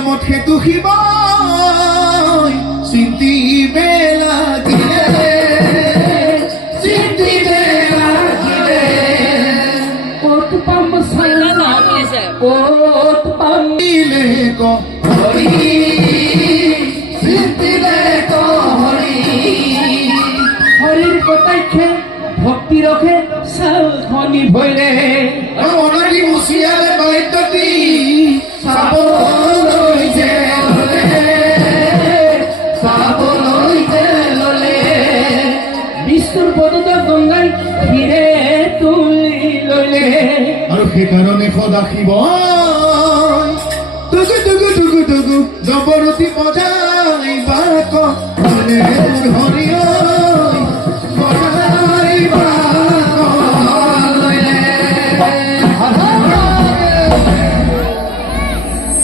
নামত সেতু শিৱাই চিন্তিবে লাগিলে ক'ত পাম ক'ত পাম চিন্তিলে ক হৰি চিন্তিলে ক হৰি হৰিৰ কটাক্ষে ভক্তি ৰখে চালখনি ভৈৰে অনাদি মুচিয়ালে বাইততি চাবলৈ যে ললে বিষ্ণুৰ পদত গংগাই ফিৰে তুলি ললে আৰু সেইকাৰণে সদা শিৱ